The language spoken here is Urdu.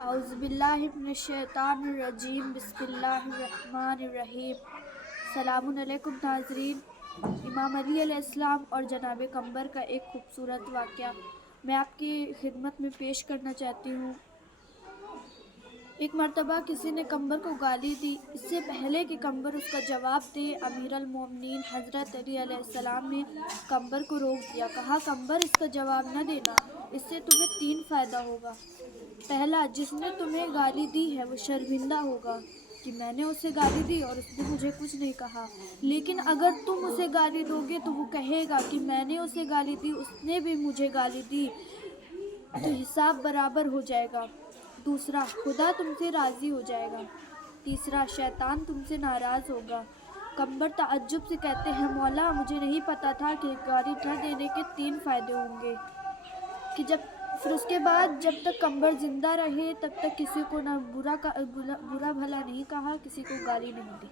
اعوذ باللہ من الشیطان الرجیم، بسم اللہ الرحمن الرحیم۔ سلام علیکم ناظرین۔ امام علی علیہ السلام اور جناب قمبر کا ایک خوبصورت واقعہ میں آپ کی خدمت میں پیش کرنا چاہتی ہوں۔ ایک مرتبہ کسی نے قمبر کو گالی دی۔ اس سے پہلے کہ قمبر اس کا جواب دے، امیر المومنین حضرت علی علیہ السلام نے قمبر کو روک دیا۔ کہا، قمبر، اس کا جواب نہ دینا، اس سے تمہیں 3 فائدہ ہوگا۔ پہلا، جس نے تمہیں گالی دی ہے وہ شرمندہ ہوگا کہ میں نے اسے گالی دی اور اس نے مجھے کچھ نہیں کہا، لیکن اگر تم اسے گالی دو گے تو وہ کہے گا کہ میں نے اسے گالی دی، اس نے بھی مجھے گالی دی، تو حساب برابر ہو جائے گا۔ دوسرا، خدا تم سے راضی ہو جائے گا۔ تیسرا، شیطان تم سے ناراض ہوگا۔ قمبر تعجب سے کہتے ہیں، مولا، مجھے نہیں پتا تھا کہ گالی نہ دینے کے 3 فائدے ہوں گے۔ پھر اس کے بعد جب تک قمبر زندہ رہے تب تک کسی کو نہ برا بھلا نہیں کہا، کسی کو گالی نہیں دی۔